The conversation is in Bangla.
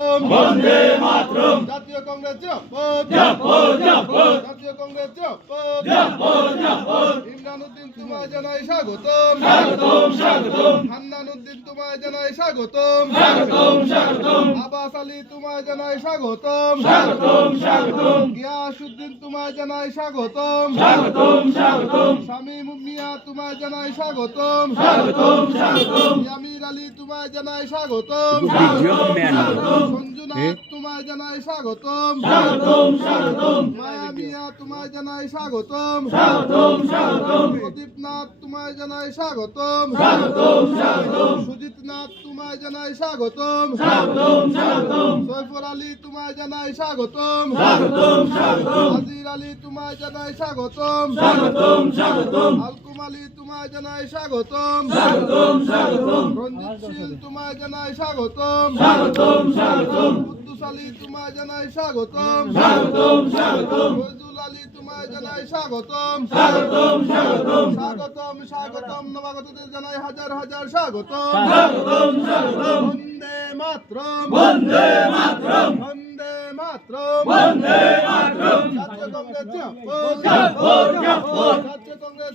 বন্দে মাতরম। জাতীয় কংগ্রেস জাতীয় কংগ্রেস ইমরান উদ্দিন তোমায় জানাই স্বাগতম। স্বাগতম স্বাগতম। হান্নান উদ্দিন তোমায় জানাই স্বাগতম। স্বাগতম স্বাগতম। আবাস আলী তোমায় জানাই স্বাগতম। স্বাগতম স্বাগতম। গিয়াসউদ্দিন তোমায় জানাই স্বাগতম। স্বাগতম স্বাগতম। শামীম মিয়া তোমায় জানাই স্বাগতম। স্বাগতম স্বাগতম। ইয়ামির আলী তোমায় জানাই স্বাগতম। সঞ্জুনাথ তোমায় জানাই স্বাগতম। স্বাগতম স্বাগতম। মায়া মিয়া তোমায় জানাই স্বাগতম। স্বাগতম স্বাগতম। প্রদীপ নাথ তোমায় জানাই স্বাগতম। স্বাগতম স্বাগতম। সুজিত নাথ তোমায় জানাই স্বাগতম। স্বাগতম স্বাগতম। সৈফর আলী তোমায় জানাই স্বাগতম। স্বাগতম স্বাগতম। হাজির আলী তোমায় জানাই স্বাগতম। তোমায় জানাই স্বাগতম। স্বাগতম স্বাগতম। রঞ্জিত শীল তোমায় জানাই স্বাগতম। স্বাগতম স্বাগতম। কুদ্দুস আলী তোমায় জানাই স্বাগতম। স্বাগতম স্বাগতম। ফজলুল আলী তোমায় জানাই স্বাগতম। স্বাগতম স্বাগতম। স্বাগতম স্বাগতম। নবাগতদের জানাই হাজার হাজার স্বাগতম। স্বাগতম স্বাগতম। বন্দে মাতরম। বন্দে মাতরম। বন্দে মাতরম। বন্দে মাতরম। জাতীয় কংগ্রেস